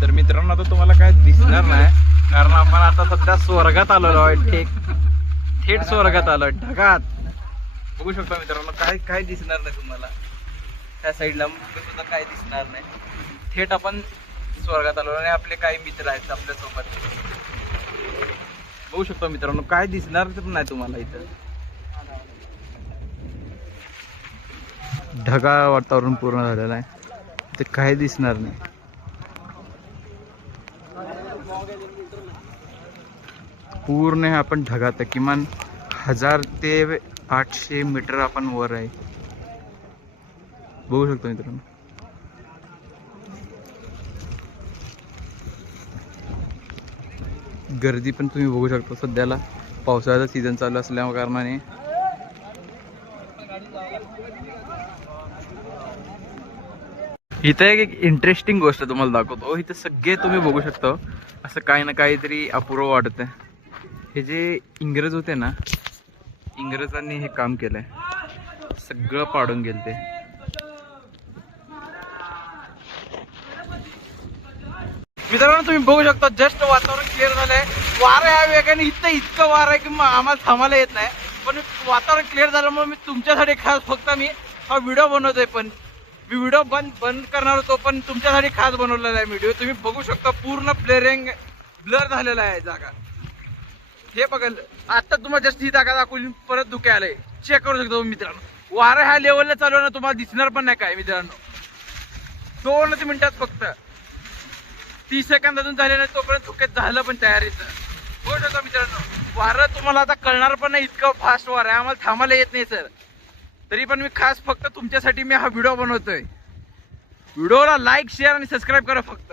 तर मित्रांनो आता तुम्हाला काय दिसणार नाही, कारण आपण आता सध्या स्वर्गात आलेलो आहे. थेट स्वर्गात आलो, ढगात. बघू शकता मित्रांनो, काय दिसणार नाही तुम्हाला. त्या साईडला सुद्धा काय दिसणार नाही. थेट आपण स्वर्गात आलो आणि आपले काही मित्र आहेत आपल्या सोबत. बघू शकता मित्रांनो, काय दिसणार तर नाही तुम्हाला. इथं ढगाळ वातावरण पूर्ण झालेलं आहे, ते काही दिसणार नाही. पूर्ण आपण ढगात आहे. किमान 1000 ते 800 मीटर आपण वर आहे. बघू शकतो मित्रांनो. गर्दी पण तुम्ही बघू शकता. सध्याला पावसाळ्याचा सीझन चालू असल्या कारणाने इथं एक इंटरेस्टिंग गोष्ट तुम्हाला दाखवतो. इथं सगळे तुम्ही बघू शकता, असं काही ना काहीतरी अपूर्व वाटत आहे. हे जे इंग्रज होते ना, इंग्रजांनी हे काम केलंय, सगळं पाडून गेलं ते. मित्रांनो तुम्ही बघू शकता, जस्ट वातावरण क्लिअर झालंय. वारं या वेगाने इतकं वारं आहे की आम्हाला थांबायला येत नाही. पण वातावरण क्लिअर झाल्यामुळे मी तुमच्यासाठी खास फक्त मी हा व्हिडिओ बनवतोय. पण मी व्हिडिओ बंद करणार होतो, पण तुमच्यासाठी खास बनवलेला आहे व्हिडिओ. तुम्ही बघू शकता पूर्ण ब्लर झालेला आहे जागा. हे बघा, आता तुम्हाला जस्ट ही जागा दाखवली, परत धुके आलंय. चेक करू शकतो मित्रांनो. वारं ह्या लेवलला चालू आहे ना, तुम्हाला दिसणार पण नाही काय मित्रांनो. 2 मिनिटात फक्त 30 सेकंदातून झाले नाही, तोपर्यंत धुक्यात झालं पण तयारीचं. बघू शकता मित्रांनो, वारं तुम्हाला आता कळणार पण नाही, इतकं फास्ट वारं आहे. आम्हाला थांबायला येत नाही सर, तरी पण मी खास फक्त तुमच्यासाठी मी हा व्हिडिओ बनवतोय. व्हिडिओला लाईक, शेअर आणि सबस्क्राईब करा फक्त.